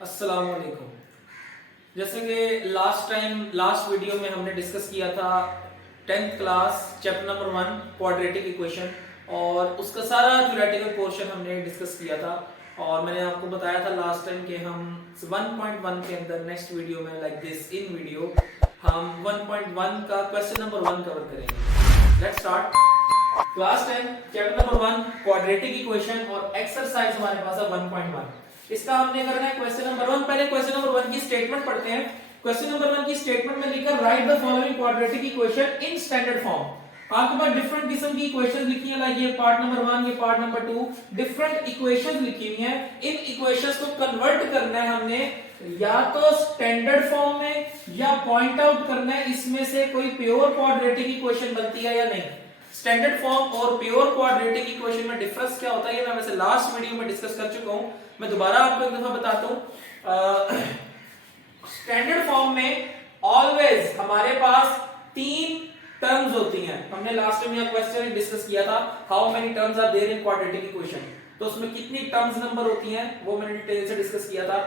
अस्सलामुअलैकुम। जैसे कि लास्ट वीडियो में हमने डिस्कस किया था 10th class chapter number 1 quadratic equation और उसका सारा थ्योरेटिकल पोर्शन हमने डिस्कस किया था। और मैंने आपको बताया था लास्ट टाइम कि हम 1.1 के अंदर नेक्स्ट वीडियो में लाइक दिस इन वीडियो हम 1.1 का क्वेश्चन नंबर 1 कवर करेंगे। Let's start. Class 10 chapter number 1 quadratic equation और एक्सरसाइज हमारे पास है 1.1। इसका हमने करना है क्वेश्चन नंबर 1। पहले क्वेश्चन नंबर 1 की स्टेटमेंट पढ़ते हैं। क्वेश्चन नंबर 1 की स्टेटमेंट में लिखा right the following quadratic equation in standard form. आपके पास डिफरेंट किस्म की इक्वेशंस लिखी हैं, लाइक ये पार्ट नंबर 1, ये पार्ट नंबर 2, डिफरेंट इक्वेशंस लिखी हुई हैं। इन इक्वेशंस को कन्वर्ट करना है हमने या तो स्टैंडर्ड फॉर्म में या पॉइंट आउट करना है इसमें से कोई प्योर क्वाड्रेटिक इक्वेशन बनती है या नहीं। स्टैंडर्ड फॉर्म और प्योर क्वाड्रेटिक इक्वेशन में डिफरेंस क्या होता है ये मैं वैसे लास्ट वीडियो में डिस्कस कर चुका हूं, मैं दोबारा आपको एक दफा बताता हूं। स्टैंडर्ड फॉर्म में ऑलवेज हमारे पास 3 टर्म्स होती हैं। हमने लास्ट टाइम यह क्वेश्चन डिस्कस किया था, how many terms are there in quadratic equation. तो उसमें कितनी टर्म्स नंबर होती हैं वो मैंने डिटेल से डिस्कस किया था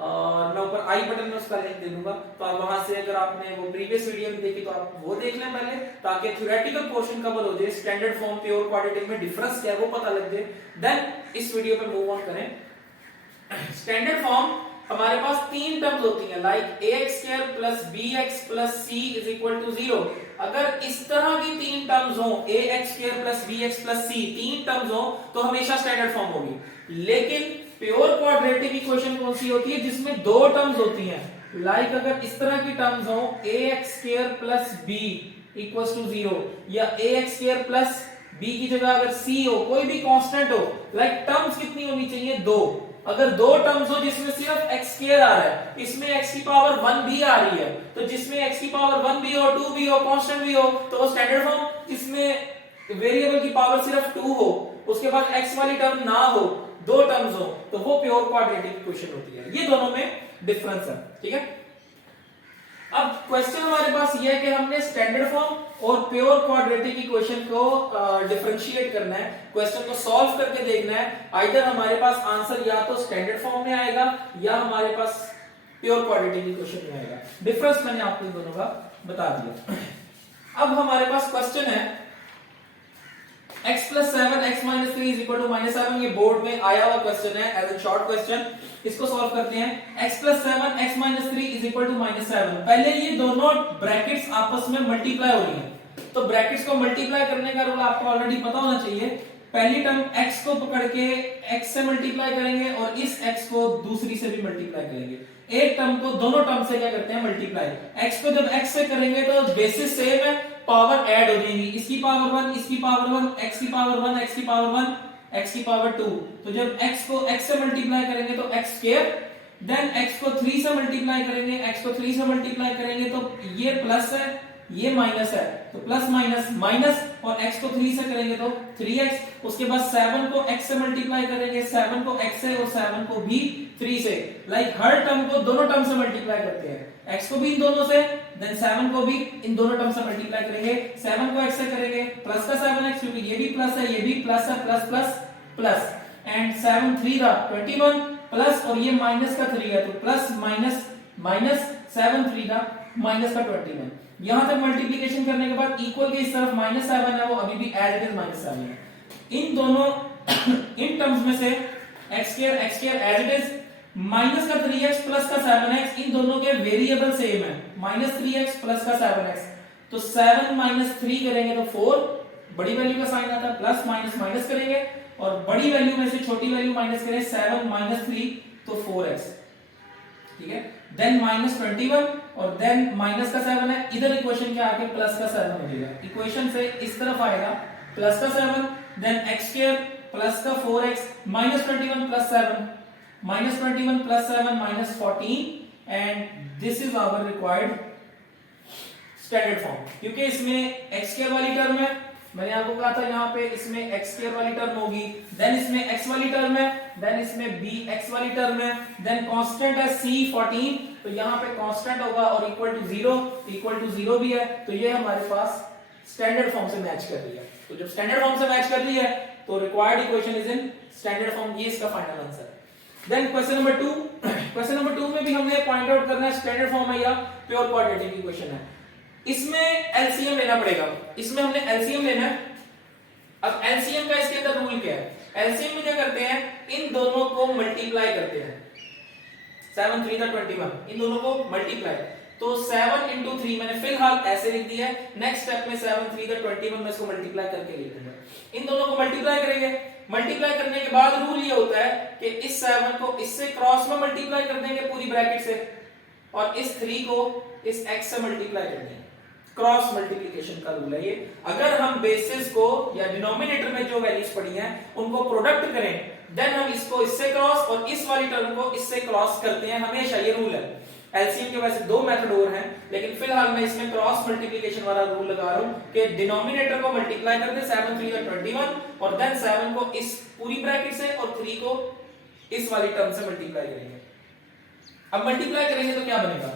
और मैं ऊपर आई बटन में उसका लिंक दे दूंगा, तो आप वहां से अगर आपने वो प्रीवियस वीडियो में देखी तो आप वो देख लें पहले, ताकि थ्योरेटिकल पोर्शन कवर हो जाए, स्टैंडर्ड फॉर्म प्योर क्वाड्रेटिक में डिफरेंस क्या है वो पता लग जाए। देन इस वीडियो पे मूव ऑन करें। स्टैंडर्ड फॉर्म हमारे पास 3 टर्म्स होती हैं, लाइक ax² + bx + c = 0। अगर इस तरह की 3 टर्म्स हो, ax² + bx + c 3 टर्म्स हो तो हमेशा स्टैंडर्ड फॉर्म होगी। लेकिन प्योर क्वाड्रेटिक इक्वेशन कौन सी होती है जिसमें 2 टर्म्स होती हैं, लाइक अगर इस तरह की टर्म्स हो ax² + b = 0 या ax² + b की जगह अगर c हो, कोई भी कांस्टेंट हो, लाइक टर्म्स कितनी होनी चाहिए 2। अगर 2 टर्म्स हो जिसमें सिर्फ x² आ रहा है, इसमें x की पावर 1 भी आ रही है, तो जिसमें x की पावर 1 भी हो, 2 भी हो, कांस्टेंट भी हो तो वो स्टैंडर्ड फॉर्म। जिसमें वेरिएबल की पावर सिर्फ 2 हो, उसके बाद x वाली टर्म ना हो, 2 टर्म्स हो, तो वो प्योर क्वाड्रेटिक इक्वेशन होती है। ये दोनों में डिफरेंस है, ठीक है। अब क्वेश्चन हमारे पास ये है कि हमने स्टैंडर्ड फॉर्म और प्योर क्वाड्रेटिक इक्वेशन को डिफरेंशिएट करना है, क्वेश्चन को सॉल्व करके देखना है। आइदर हमारे पास आंसर या तो स्टैंडर्ड फॉर्म में आएगा या हमारे पास प्योर क्वाड्रेटिक इक्वेशन में आएगा। डिफरेंस मैंने आपको इन दोनों का बता दिया। अब हमारे पास क्वेश्चन है x + 7 x - 3 = -7। ये बोर्ड में आया हुआ क्वेश्चन है एज अ शॉर्ट क्वेश्चन। इसको सॉल्व करते हैं। x + 7 x - 3 = -7। पहले ये दोनों ब्रैकेट्स आपस में मल्टीप्लाई हो रही हैं, तो ब्रैकेट्स को मल्टीप्लाई करने का रूल आपको ऑलरेडी पता होना चाहिए। पहली टर्म x को पकड़ के x से मल्टीप्लाई करेंगे और इस x को दूसरी से भी मल्टीप्लाई करेंगे। एक टर्म को दोनों टर्म से क्या करते हैं मल्टीप्लाई। x को जब x से करेंगे तो बेसिस सेम है, पावर ऐड हो जाएगी, इसकी पावर 1 इसकी पावर 1 x की पावर 1 x की पावर 1 x की पावर 2। तो जब x को x से मल्टीप्लाई करेंगे तो x², देन x को 3 से मल्टीप्लाई करेंगे, x को 3 से मल्टीप्लाई करेंगे तो ये प्लस है ये माइनस है, तो प्लस माइनस माइनस, और x को 3 से करेंगे तो 3x। उसके बाद 7 को x से मल्टीप्लाई करेंगे, 7 को x से और 7 को भी 3 से। लाइक हर टर्म को दोनों टर्म से मल्टीप्लाई करते हैं, x को भी इन दोनों से, देन 7 को भी इन दोनों टर्म से मल्टीप्लाई करेंगे। 7 को x से करेंगे प्लस का 7x, क्योंकि ये भी प्लस है ये भी प्लस है, प्लस प्लस प्लस, एंड 7 3 का 21 प्लस, और ये माइनस का 3 है तो प्लस माइनस माइनस 7 3 का माइनस का 21। यहां तक मल्टीप्लिकेशन करने के बाद इक्वल के इस तरफ -7 है, वो अभी भी एज इट इज -7 है। इन दोनों इन टर्म्स में से x² as it is, minus का 3x प्लस का 7x, इन दोनों के वेरिएबल सेम है, -3x प्लस का 7x। तो 7 - 3 करेंगे तो 4, बड़ी वैल्यू का साइन आता है, प्लस माइनस माइनस करेंगे और बड़ी वैल्यू में से छोटी वैल्यू माइनस करें, 7 - 3 तो 4x, ठीक है। देन -21 और देन माइनस का 7 है, इधर इक्वेशन के आगे प्लस का 7 हो जाएगा, इक्वेशन से इस तरफ आएगा प्लस का 7, देन x² प्लस का 4x, -21 + 7, -21 + 7 -14, and this is our required standard form. क्योंकि इसमें x² वाली टर्म है, मैंने आपको कहा था यहाँ पे इसमें x स्क्वायर वाली टर्म होगी, देन इसमें x वाली टर्म है, देन इसमें bx वाली टर्म है, देन कांस्टेंट है c 14, तो यहाँ पे कांस्टेंट होगा और इक्वल टू 0 भी है, तो ये हमारे पास स्टैंडर्ड फॉर्म से मैच कर रही है। तो जब स्टैंडर्ड फॉर्म से मैच कर रही है तो required equation is in standard form, ये इसका फाइनल आंसर है। Then question number 2, question number 2 में भी हमने पॉइंट आउट करना है स्टैंडर्ड फॉर्म है या प्योर क्वाड्रेटिक इक्वेशन है। इसमें एलसीएम लेना पड़ेगा, इसमें हमने एलसीएम लेना है। अब एलसीएम का इसके अंदर रूल क्या है, एलसीएम में क्या करते हैं, इन दोनों को मल्टीप्लाई करते हैं, 7 3 21, इन दोनों को मल्टीप्लाई, तो 7 into 3 मैंने फिलहाल ऐसे लिख दिया है, नेक्स्ट स्टेप में 7 3 21 में इसको मल्टीप्लाई करके लिख दूंगा। इन दोनों को मल्टीप्लाई करेंगे, मल्टीप्लाई करने के बाद रूल ये होता है कि इस 7 को इससे क्रॉस में मल्टीप्लाई कर देंगे पूरी ब्रैकेट से, और इस 3 को इस x से मल्टीप्लाई कर देंगे, क्रॉस मल्टीप्लिकेशन का रूल है ये। अगर हम बेसिस को या डिनोमिनेटर में जो वैल्यूज पड़ी हैं उनको प्रोडक्ट करें, देन हम इसको इससे क्रॉस और इस वाली टर्म को इससे क्रॉस करते हैं, हमेशा ये रूल है। एलसीएम के वैसे दो मेथड और हैं, लेकिन फिलहाल मैं इसमें क्रॉस मल्टीप्लिकेशन वाला रूल लगा रहा हूं कि डिनोमिनेटर को मल्टीप्लाई कर दें 7 3 21 और देन 7 को इस पूरी ब्रैकेट से और 3 को इस वाली टर्म से मल्टीप्लाई करेंगे। अब मल्टीप्लाई करेंगे तो क्या बनेगा,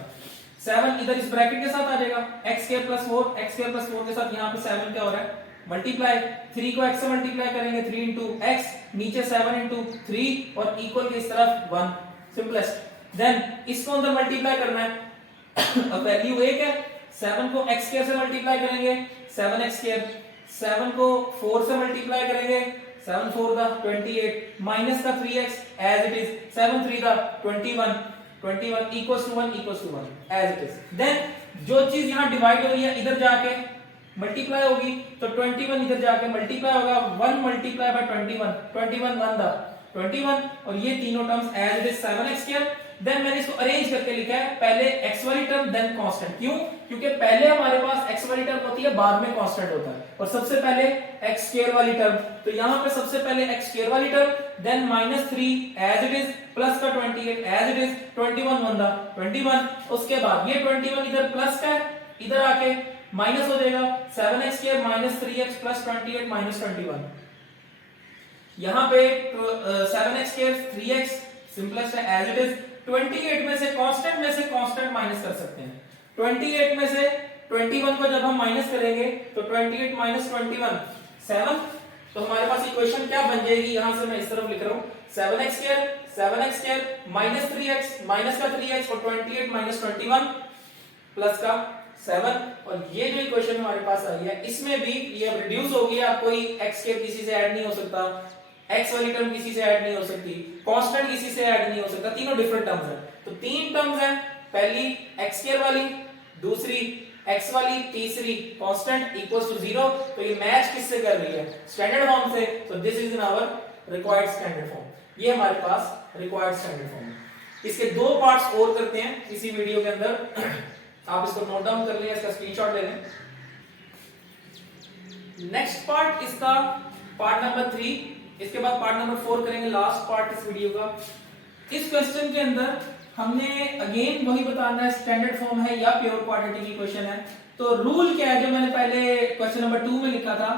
7 इधर इस ब्रैकेट के साथ आ जाएगा, x² + 4 के साथ यहाँ पे 7 क्या हो रहा है मल्टीप्लाई, 3 को x से मल्टीप्लाई करेंगे 3 into x, नीचे 7 into 3 और इक्वल के इस तरफ 1, सिंपलेस्ट। देन इसको अंदर मल्टीप्लाई करना है, अब वैल्यू 1 है, 7 को x² से मल्टीप्लाई करेंगे 7x², 7 को 4 से मल्टीप्लाई करेंगे 7 4 दा 28 माइनस का 3x एज इट इज, 7 3 दा 21 equals to 1 as it is. Then जो चीज यहां डिवाइड हो रही है इधर जाके मल्टीप्लाई होगी, तो 21 इधर जाके मल्टीप्लाई होगा, 1 मल्टीप्लाई बाय 21 1 दा 21 और ये तीनों terms as it is 7x²। Then मैंने इसको अरेंज करके लिखा है, पहले x वाली टर्म देन कांस्टेंट, क्यों, क्योंकि पहले हमारे पास x वाली टर्म होती है बाद में कांस्टेंट होता है, और सबसे पहले x² वाली टर्म, तो यहां पे सबसे पहले x² वाली term, then -3 as it is, plus का 28 एज इट इज, 21 1 दा 21, उसके बाद ये 21 इधर प्लस का है, इधर आके माइनस हो जाएगा 7x² -3x + 28 -21, यहां पे 7x² 3x सिंपलेस्ट है एज इट इज। 28 में से कांस्टेंट माइनस कर सकते हैं, 28 में से 21 को जब हम माइनस करेंगे तो 28 - 21 7, तो हमारे पास इक्वेशन क्या बन जाएगी, यहां से मैं इस तरफ लिख रहा हूं 7x² -3x माइनस का 3x और 28 - 21 प्लस का 7, और ये जो इक्वेशन हमारे पास आई है इसमें भी ये अब रिड्यूस हो गया, कोई x² किसी से ऐड नहीं हो सकता, x वाली टर्म किसी से ऐड नहीं हो सकती, कांस्टेंट किसी से ऐड नहीं हो सकता, तीनों डिफरेंट टर्म्स हैं। तो तीन टर्म्स हैं, पहली x² वाली, दूसरी x वाली, तीसरी कांस्टेंट इक्वल्स टू 0, तो ये मैच किससे कर रही है स्टैंडर्ड फॉर्म से, तो this is in our required standard form, ये हमारे पास रिक्वायर्ड स्टैंडर्ड फॉर्म है। इसके दो पार्ट्स और करते हैं इसी वीडियो के अंदर, आप इसको नोट डाउन कर लें, इसका स्क्रीनशॉट ले लें। नेक्स्ट पार्ट इसका पार्ट नंबर 3, इसके बाद पार्ट नंबर 4 करेंगे, लास्ट पार्ट इस वीडियो का। इस क्वेश्चन के अंदर हमने अगेन वही बताना है स्टैंडर्ड फॉर्म है या प्योर क्वाड्रेटिक इक्वेशन है। तो रूल क्या है जो मैंने पहले क्वेश्चन नंबर 2 में लिखा था,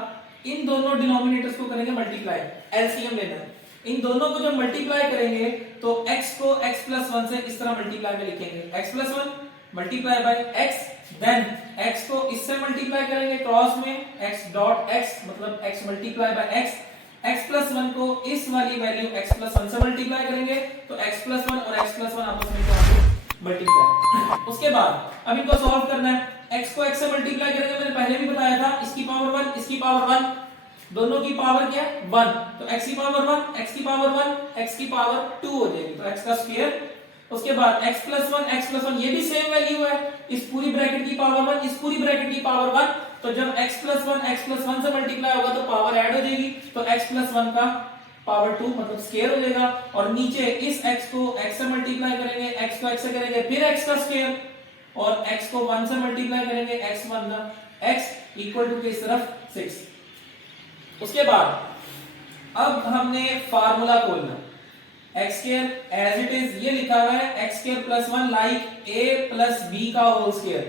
इन दोनों डिनोमिनेटर्स को करेंगे मल्टीप्लाई, एलसीएम लेना है, इन दोनों को जब मल्टीप्लाई करेंगे तो x को x + 1 से इस तरह मल्टीप्लाई में लिखेंगे, x + 1 multiply by x, then x को इससे मल्टीप्लाई करेंगे क्रॉस में x डॉट x मतलब x multiply by x, x + 1 को इस वाली वैल्यू x + 1 से मल्टीप्लाई करेंगे तो x + 1 और x + 1 आपस में क्या मल्टीप्लाई। उसके बाद अब इनको सॉल्व करना है, x को x से मल्टीप्लाई करेंगे, मैंने पहले भी बताया था, इसकी पावर 1 इसकी पावर 1, दोनों की पावर क्या 1, तो x की पावर 1 x की पावर 1 x की पावर 2 हो जाएगी, तो x का स्क्वायर। उसके बाद x + 1 ये भी सेम वैल्यू है, इस पूरी ब्रैकेट की पावर 1 इस पूरी ब्रैकेट की पावर 1, तो जब x + 1 से मल्टीप्लाई होगा तो पावर ऐड हो जाएगी, तो x + 1 का पावर 2 मतलब स्क्वायर हो जाएगा, और नीचे इस x को x से मल्टीप्लाई करेंगे, x को x से करेंगे फिर x का स्क्वायर, और x को 1 से मल्टीप्लाई करेंगे x1 का x इक्वल टू इस तरफ 6। उसके बाद अब हमने फार्मूला खोलना, x² एज इट इज ये लिखा हुआ है x² + 1 लाइक a + b का whole square,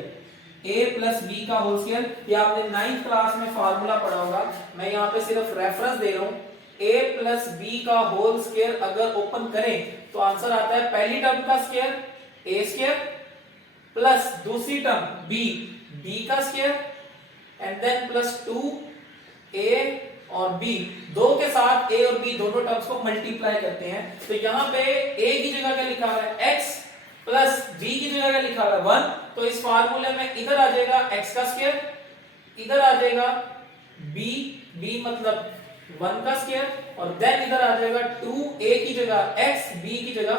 a plus B का होल स्क्वायर। ये आपने 9th क्लास में फार्मूला पढ़ा होगा, मैं यहाँ पे सिर्फ रेफरेंस दे रहा हूँ। a प्लस बी का होल स्क्वायर अगर ओपन करें तो आंसर आता है पहली टर्म का स्क्वायर a स्क्वायर प्लस दूसरी टर्म b का square and then plus 2a और b, दो के साथ a और b दोनों टर्म्स को मल्टीप्लाई करते हैं। तो यहाँ पे a की जगह क्या लिखा हुआ है x प्लस b की जगह क्या लिखा हुआ है 1, तो इस फार्मूले में इधर आ जाएगा x का स्क्वायर, इधर आ जाएगा b मतलब 1 का स्क्वायर और देन इधर आ जाएगा 2a की जगह x, b की जगह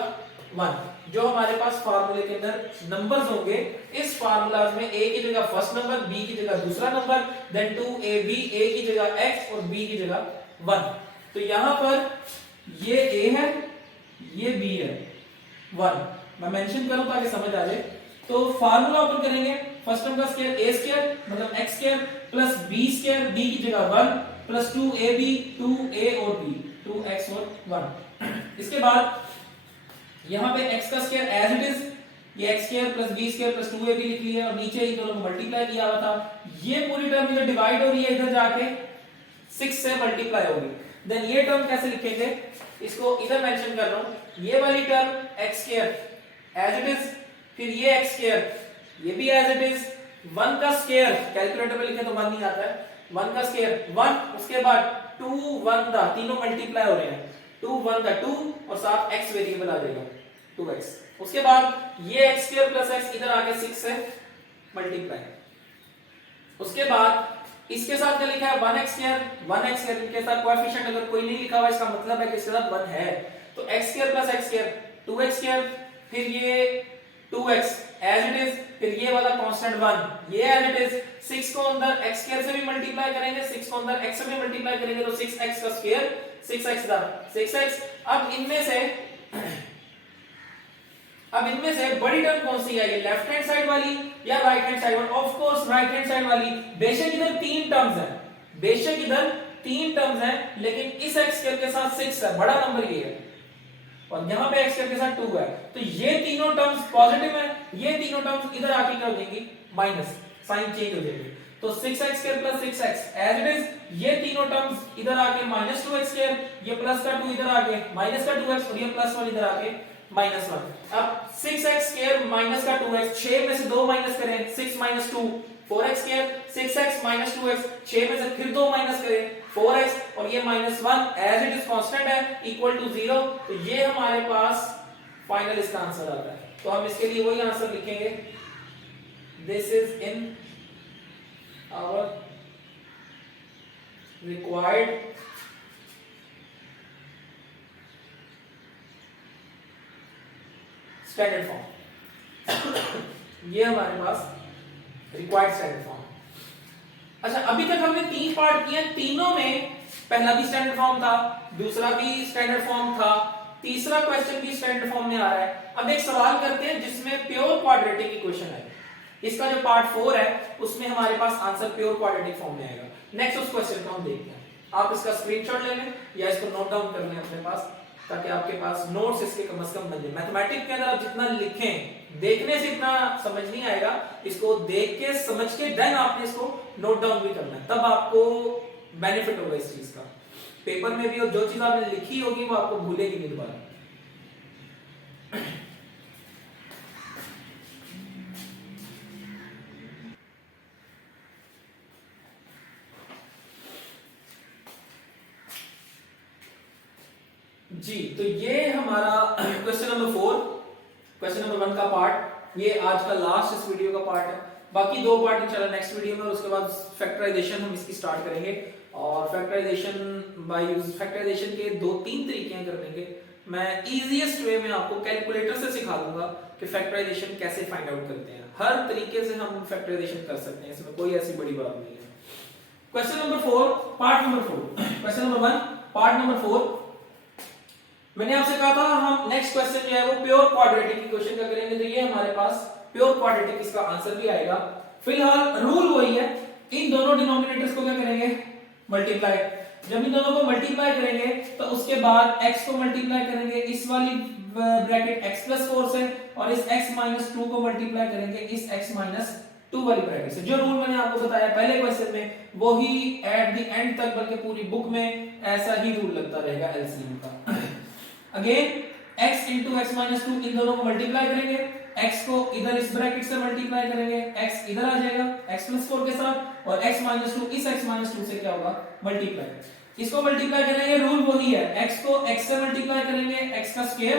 1। जो हमारे पास फार्मूले के अंदर नंबर्स होंगे, इस फार्मूलाज में a की जगह फर्स्ट नंबर, b की जगह दूसरा नंबर, देन 2ab, a की जगह x और b की जगह 1। तो यहां पर ये a है, ये b है 1, मैं मेंशन करूं ताकि समझ आ जाए। तो फार्मूला ओपन करेंगे, फर्स्ट टर्म का स्क्वायर a स्क्वायर मतलब x square plus b square, b की जगह 1 प्लस 2ab, 2a और b, 2x और 1। इसके बाद यहां पे x का स्क्वायर एज इट इज, ये x square plus b square plus 2ab लिख लिया और नीचे ही दोनों को मल्टीप्लाई किया हुआ था। ये पूरी टर्म इधर डिवाइड हो रही है, इधर जाके 6 से मल्टीप्लाई होगी। देन ये टर्म कैसे लिखेंगे, इसको इधर मेंशन कर रहा हूं, ये वाली term x square as it is, फिर ये x स्क्वायर ये भी एज इट इज, 1 का स्क्वायर कैलकुलेटर पे लिखे तो 1 नहीं आता है, 1 का स्क्वायर 1, उसके बाद 2 1 दा, तीनों मल्टीप्लाई हो रहे हैं, 2 1 दा 2 और साथ x वेरिएबल आ जाएगा 2x। उसके बाद ये x स्क्वायर प्लस x इधर आके 6 से मल्टीप्लाई। उसके बाद इसके साथ क्या लिखा है 1x स्क्वायर, 1x स्क्वायर के साथ कोएफिशिएंट अगर कोई नहीं लिखा हुआ इसका मतलब है कि इसके साथ 1 है, तो x square plus x square 2x square, फिर ये 2x एज इट इज, फिर ये वाला कांस्टेंट 1 ये एज इट इज, 6 को अंदर x स्क्वायर से भी मल्टीप्लाई करेंगे, 6 को अंदर x से भी मल्टीप्लाई करेंगे तो 6x का स्क्वायर 6x दा 6x। अब इनमें से बड़ी टर्म कौन सी है, ये लेफ्ट हैंड साइड वाली या राइट हैंड साइड वाली? Of course right hand side वाली। बेशक इधर 3 टर्म्स हैं, बेशक इधर 3 टर्म्स हैं, लेकिन इस x स्क्वायर के साथ 6 है, बड़ा नंबर ये है, और यहां पे x स्क्वायर के साथ 2 है, तो ये तीनों टर्म्स पॉजिटिव है, ये तीनों टर्म्स इधर आके क्या हो जाएंगी माइनस, साइन चेंज हो जाएगी। तो 6x square plus 6x as it is, ये तीनों टर्म्स इधर आके माइनस 2x स्क्वायर, ये प्लस का 2 इधर आके माइनस का 2x और ये प्लस 1 इधर आके माइनस 1। अब 6x स्क्वायर माइनस का 2x, 6 में से 2 माइनस करें, 6 minus 2 4x square, 6x minus 2x, 6 में से फिर 2 माइनस करें 4x और ये minus 1 as it is constant है इक्वल टू 0। तो ये हमारे पास फाइनल इसका आंसर आता है। तो हम इसके लिए वही आंसर लिखेंगे, this is in our required standard form. ये हमारे पास रिक्वायर्ड स्टैंडर्ड फॉर्म। अच्छा, अभी तक हमने 3 पार्ट किए, तीनों में पहला भी स्टैंडर्ड फॉर्म था, दूसरा भी स्टैंडर्ड फॉर्म था, तीसरा क्वेश्चन भी स्टैंडर्ड फॉर्म में आ रहा है। अब एक सवाल करते हैं जिसमें प्योर क्वाड्रेटिक इक्वेशन है। इसका जो पार्ट 4 है उसमें हमारे पास आंसर प्योर क्वाड्रेटिक फॉर्म में आएगा। नेक्स्ट उस क्वेश्चन को हम देखते हैं। आप इसका स्क्रीनशॉट ले लें या इसको नोट डाउन कर लें अपने पास, ताकि आपके पास नोट्स इसके कम से कम बन जाए। मैथमेटिक्स के अंदर आप जितना लिखें, देखने से इतना समझ नहीं आएगा, इसको देख के समझ के देन आपने इसको नोट डाउन भी करना है, तब आपको बेनिफिट होगा इस चीज का। पेपर में भी और जो चीज आपने लिखी होगी वो आपको भूलेगी नहीं दोबारा। जी, तो ये हमारा क्वेश्चन नंबर 4, क्वेश्चन नंबर 1 का पार्ट, ये आज का लास्ट इस वीडियो का पार्ट है। बाकी 2 पार्ट इंशाल्लाह नेक्स्ट वीडियो में, और उसके बाद फैक्टराइजेशन हम इसकी स्टार्ट करेंगे। और फैक्टराइजेशन बाय यूज फैक्टराइजेशन के 2-3 तरीके हैं करने के। मैं इजीएस्ट वे में आपको कैलकुलेटर से सिखा दूंगा कि फैक्टराइजेशन कैसे फाइंड आउट करते हैं। हर तरीके से हम फैक्टराइजेशन कर सकते हैं, इसमें कोई ऐसी बड़ी बात नहीं है। Question number 4 part number 4, question number 1 part number 4। मैंने आपसे कहा था हम नेक्स्ट क्वेश्चन जो है वो प्योर क्वाड्रेटिक इक्वेशन का करेंगे, तो ये हमारे पास प्योर क्वाड्रेटिक इसका आंसर भी आएगा। फिलहाल रूल वही है, इन दोनों डिनोमिनेटर्स को क्या करेंगे मल्टीप्लाई। जब इन दोनों को मल्टीप्लाई करेंगे तो उसके बाद x को मल्टीप्लाई करेंगे इस वाली ब्रैकेट x प्लस 4 से, और इस x माइनस 2 को मल्टीप्लाई करेंगे इस x माइनस 2 वाली ब्रैकेट से। जो रूल मैंने आपको बताया पहले क्वेश्चन में वही एट द एंड तक, बल्कि पूरी बुक में ऐसा ही रूल लगता रहेगा एलसीएम का। Again x into x minus 2 इन दोनों को मल्टीप्लाई करेंगे, x को इधर इस ब्रैकेट से मल्टीप्लाई करेंगे, x इधर आ जाएगा x plus 4 के साथ, और x minus 2 इस x minus 2 से क्या होगा मल्टीप्लाई। इसको मल्टीप्लाई करेंगे, रूल वही है, x को x से मल्टीप्लाई करेंगे x का स्क्वायर,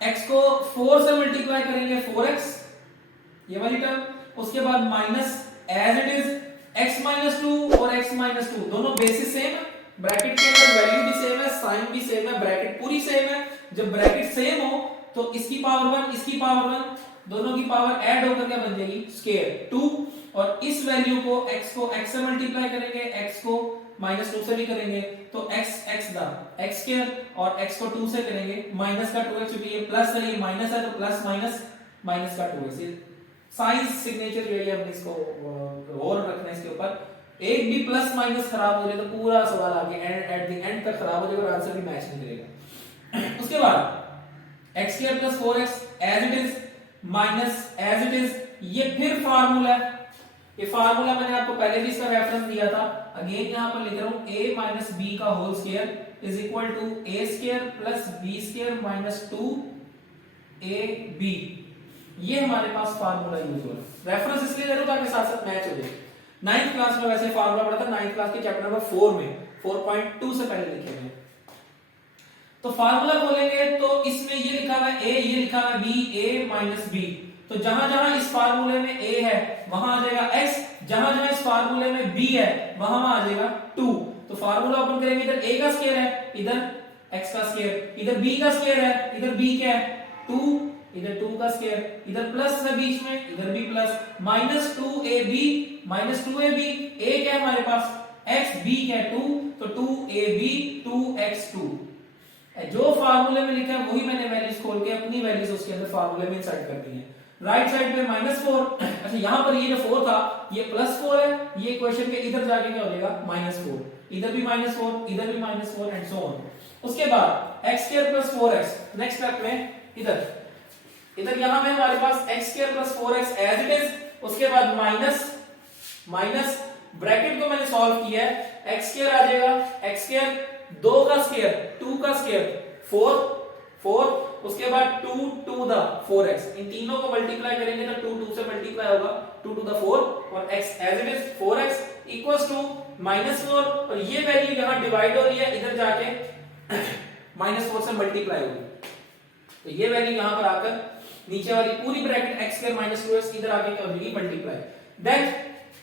x को 4 से मल्टीप्लाई करेंगे 4x ये वाली टर्म, उसके बाद minus as it is x minus 2 और x minus 2 दोनों बेसिस सेम है, ब्रैकेट के अंदर वैल्यू भी सेम है, साइन भी सेम है, ब्रैकेट पूरी सेम है। जब ब्रैकेट सेम हो तो इसकी पावर 1 इसकी पावर 1 दोनों की पावर ऐड होकर क्या बन जाएगी स्क्वायर 2, और इस वैल्यू को x को x से मल्टीप्लाई करेंगे, x को -2 से भी करेंगे तो x दा x स्क्वायर, और x को 2 से करेंगे माइनस का 2x, क्योंकि ये प्लस है ये माइनस है तो प्लस माइनस माइनस का 2x। ये साइंस सिग्नेचर जो है हमने इसको और रखना है इसके ऊपर, एक भी प्लस माइनस खराब हो जाए तो पूरा सवाल आगे एट द एंड तक खराब हो जाएगा और आंसर भी मैच नहीं करेगा। उसके बाद x square plus 4x as it is minus as it is, ये फिर फार्मूला है, ये फार्मूला मैंने आपको पहले भी इसका रेफरेंस दिया था, अगेन यहां पर लिख रहा हूं a माइनस b का whole square is equal to a square plus b square minus 2ab, ये हमारे पास फार्मूला यूज हो रहा है। रेफरेंस इसलिए दे रहा हूं ताकि साथ साथ मैच हो जाए। 9th क्लास में वैसे फार्मूला पढ़ा था, 9th क्लास के चैप्टर नंबर 4 में 4.2 से पहले लिखे हुए। तो फार्मूला खोलेंगे तो इसमें ये लिखा हुआ है a, ये लिखा हुआ है b, a माइनस b, तो जहां जहां इस फार्मूले में a है वहां आ जाएगा x, जहां जहां इस फार्मूले में b है वहां आ जाएगा 2। तो फार्मूला ओपन करेंगे, इधर a का स्क्वायर है, इधर x का स्क्वायर, इधर b का स्क्वायर है, इधर b क्या है 2, इधर 2 का स्क्वायर, इधर प्लस है बीच में, इधर भी plus, minus 2ab minus 2ab, a क्या है हमारे पास x, b क्या है 2, तो 2ab 2x2। जो फार्मूले में लिखा है वही मैंने वैल्यूज खोल के अपनी वैल्यूज उसके अंदर फार्मूले में इंसर्ट कर दी है। राइट साइड पे -4, अच्छा यहां पर ये जो 4 था ये +4 है, ये इक्वेशन के इधर जाके क्या हो जाएगा -4, इधर भी -4, इधर भी -4 एंड सो ऑन। उसके बाद x² + 4x, नेक्स्ट स्टेप में इधर यहां में हमारे पास x² + 4x as it is, उसके बाद माइनस ब्रैकेट को मैंने सॉल्व किया है, x² आ जाएगा, x² 2 का स्क्वायर 2 का स्क्वायर 4, उसके बाद 2 टू द 4x, इन तीनों को मल्टीप्लाई करेंगे तो 2 2 से मल्टीप्लाई होगा 2 टू द 4, और x as it is 4x equals to -4, और ये वैल्यू यहां डिवाइड हो रही है, इधर जाके -4 से मल्टीप्लाई होगी, तो ये वैल्यू यहां पर आकर नीचे वाली पूरी ब्रैकेट x² - 2x इधर आके क्या हो जाएगी मल्टीप्लाई, देन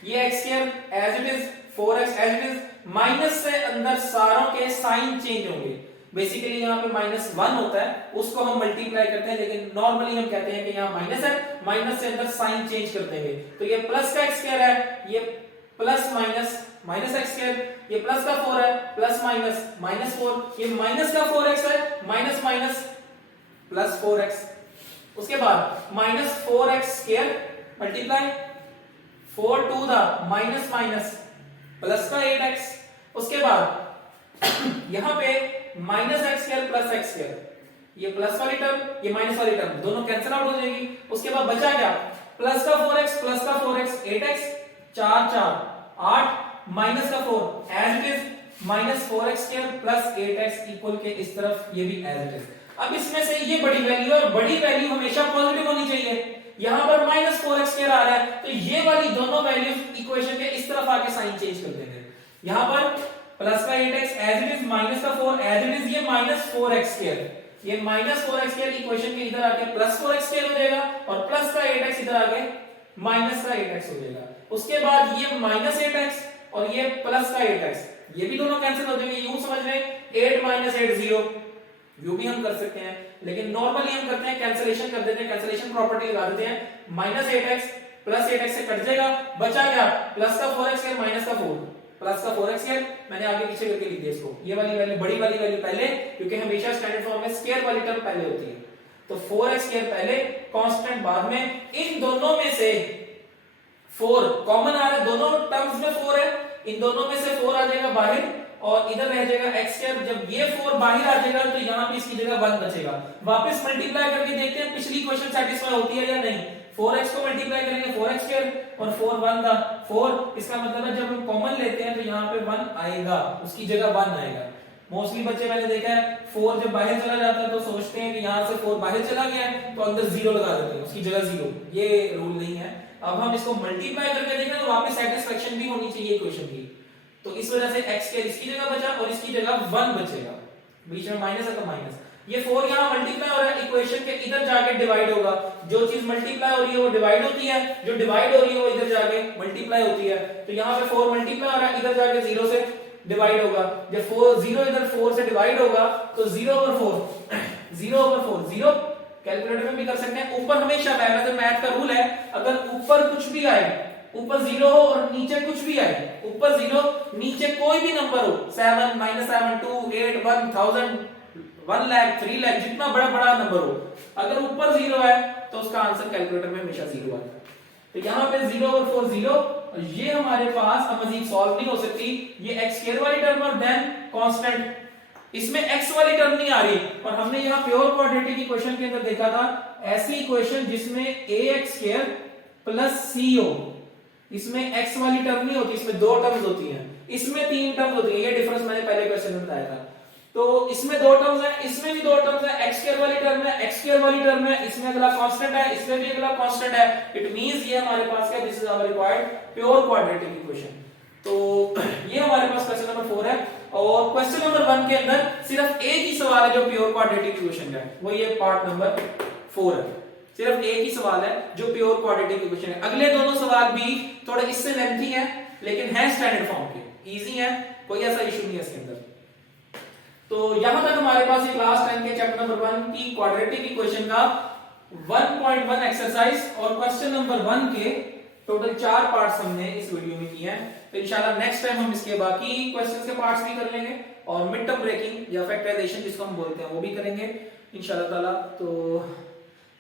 ये x² as it is 4x as it is, minus से अंदर सारों के साइन चेंज होंगे। बेसिकली यहाँ पे -1 होता है उसको हम मल्टीप्लाई करते हैं, लेकिन नॉर्मली हम कहते हैं कि यहाँ माइनस है, माइनस से अंदर साइन चेंज कर देंगे, तो ये प्लस का x² है, ये प्लस माइनस x², ये प्लस का 4 है, प्लस -4, ये माइनस का 4x है, माइनस प्लस 4x, उसके बाद -4x² multiply 4 to the minus plus का 8x, उसके बाद यहां पे -x² + x², ये प्लस वाली टर्म ये माइनस वाली टर्म दोनों कैंसिल आउट हो जाएगी, उसके बाद बचा क्या प्लस का 4x 8x 4 4 8 माइनस का 4 as it is -4x² + 8x equal के इस तरफ ये भी एज इट इज। अब इसमें से ये बड़ी वैल्यू और बड़ी वैल्यू हमेशा पॉजिटिव होनी चाहिए, यहां पर -4x² आ रहा है तो ये वाली दोनों वैल्यूज इक्वेशन के इस तरफ आके साइन चेंज कर देंगे, यहां पर प्लस का 8x as it is, minus का 4 एज इट इज, ये -4x², ये -4x² इक्वेशन के इधर आके +4x² हो जाएगा, और प्लस का 8x इधर आके माइनस का 8x हो जाएगा, उसके बाद ये -8x और ये प्लस का 8x, ये भी दोनों कैंसिल हो जाएंगे, यूं समझ रहे 8 - 8 0, यू भी हम कर सकते हैं, लेकिन नॉर्मली हम करते हैं कैंसिलेशन कर देते हैं, कैंसिलेशन प्रॉपर्टी लगा देते हैं, -8x + 8x से कट जाएगा, बचा क्या प्लस का 4x माइनस का 4, प्लस का 4x मैंने आगे पीछे करके लिख दिया इसको, ये वाली वैल्यू बड़ी वाली वैल्यू पहले, क्योंकि हमेशा स्टैंडर्ड फॉर्म में स्क्वायर वाली टर्म पहले होती है, तो 4x² पहले कांस्टेंट बाद में, इन दोनों में से 4 कॉमन आ रहा है, दोनों टर्म्स में 4 है, इन दोनों में से 4 आ जाएगा बाहर और इधर रह जाएगा x², जब ये 4 बाहर आ जाएगा तो यहां पे इसकी जगह 1 बचेगा, वापस मल्टीप्लाई करके देखते हैं पिछली इक्वेशन सेटिस्फाई होती है या नहीं, 4x को मल्टीप्लाई करेंगे 4x स्क्वायर और 4 1 था 4, इसका मतलब है जब हम कॉमन लेते हैं तो यहाँ पे 1 आएगा, उसकी जगह 1 आएगा। मोस्टली बच्चे मैंने देखा है 4 जब बाहर चला जाता है तो सोचते हैं कि यहाँ से 4 बाहर चला गया है तो अंदर 0 लगा देते हैं, उसकी जगह 0। ये रूल नहीं है। अब हम इसको मल्टीप्लाई करके देखें तो वहां पे सेटिस्फेक्शन भी होनी चाहिए इक्वेशन की, तो इस वजह से x स्क्वायर इसकी जगह बचा और इसकी जगह 1 बचेगा, बीच में माइनस है तो माइनस। ये 4 यहाँ मल्टीप्लाई हो रहा है, इक्वेशन के इधर जाके डिवाइड होगा, जो चीज मल्टीप्लाई हो रही है वो डिवाइड होती है, जो डिवाइड हो रही है वो इधर जाके मल्टीप्लाई होती है। तो यहाँ पे 4 मल्टीप्लाई हो रहा है, इधर जाके 0 से डिवाइड होगा, जब 4 0 इधर 4 से डिवाइड होगा तो 0/4 0/4 0 कैलकुलेटर में भी कर सकते हैं। ऊपर हमेशा आएगा, तो मैथ का रूल है अगर ऊपर कुछ भी आए, ऊपर 0 हो और नीचे कुछ भी आए, ऊपर 0 नीचे कोई भी नंबर हो 7 -7 2 8 1 1000 1 लाख 3 लाख जितना बड़ा बड़ा नंबर हो, अगर ऊपर 0 है तो उसका आंसर कैलकुलेटर में हमेशा 0 आता है। तो यहाँ पे 0/4 0, और ये हमारे पास अब मजीद सॉल्व नहीं हो सकती। ये x स्क्वायर वाली टर्म और देन कांस्टेंट, इसमें x वाली टर्म नहीं आ रही, और हमने यहाँ प्योर क्वाड्रेटिक इक्वेशन के अंदर देखा था ऐसी इक्वेशन जिसमें ax स्क्वायर प्लस c हो, इसमें x वाली टर्म नहीं होती, इसमें 2 टर्म्स होती हैं, इसमें 3 टर्म्स होती है। ये डिफरेंस मैंने पहले क्वेश्चन में बताया था। तो इसमें 2 टर्म्स है, इसमें भी 2 टर्म्स है, x स्क्वायर वाली टर्म है, x स्क्वायर वाली टर्म है, इसमें अगला कांस्टेंट है, इसमें भी अगला कांस्टेंट है। इट मींस ये हमारे पास क्या, this is our required pure quadratic equation. तो ये हमारे पास क्वेश्चन नंबर 4 है, और क्वेश्चन नंबर 1 के अंदर सिर्फ एक ही सवाल है जो प्योर क्वाड्रेटिक इक्वेशन का है, वो ये पार्ट नंबर 4 है। सिर्फ एक ही सवाल है जो प्योर क्वाड्रेटिक इक्वेशन है। अगले दोनों सवाल भी थोड़े इससे लेंथी हैं, लेकिन है स्टैंडर्ड फॉर्म के, इजी है, कोई ऐसा इशू नहीं है इसके अंदर। तो यहां तक हमारे पास ये क्लास 10 के चैप्टर नंबर 1 की क्वाड्रेटिक इक्वेशन का 1.1 एक्सरसाइज और क्वेश्चन नंबर 1 के टोटल 4 पार्ट्स हमने इस वीडियो में किए हैं। तो इंशाल्लाह नेक्स्ट टाइम हम इसके बाकी क्वेश्चंस के पार्ट्स भी कर लेंगे, और मिड टर्म ब्रेकिंग या फैक्टराइजेशन जिसको हम बोलते हैं वो भी करेंगे इंशाल्लाह ताला। तो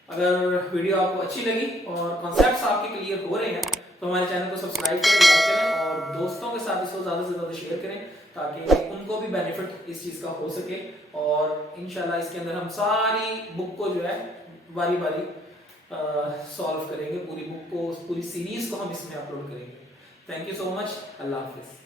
अगर वीडियो आपको अच्छी लगी और कॉन्सेप्ट्स आपके क्लियर हो रहे हैं तो हमारे चैनल को सब्सक्राइब करें, लाइक करें, और दोस्तों के साथ इसको ज्यादा से ज्यादा शेयर करें ताकि उनको भी बेनिफिट इस चीज का हो सके। और इंशाल्लाह इसके अंदर हम सारी बुक को जो है बारी बारी सॉल्व करेंगे, पूरी बुक को, पूरी सीरीज को हम इसमें अपलोड करेंगे। Thank you so much, Allah Hafiz.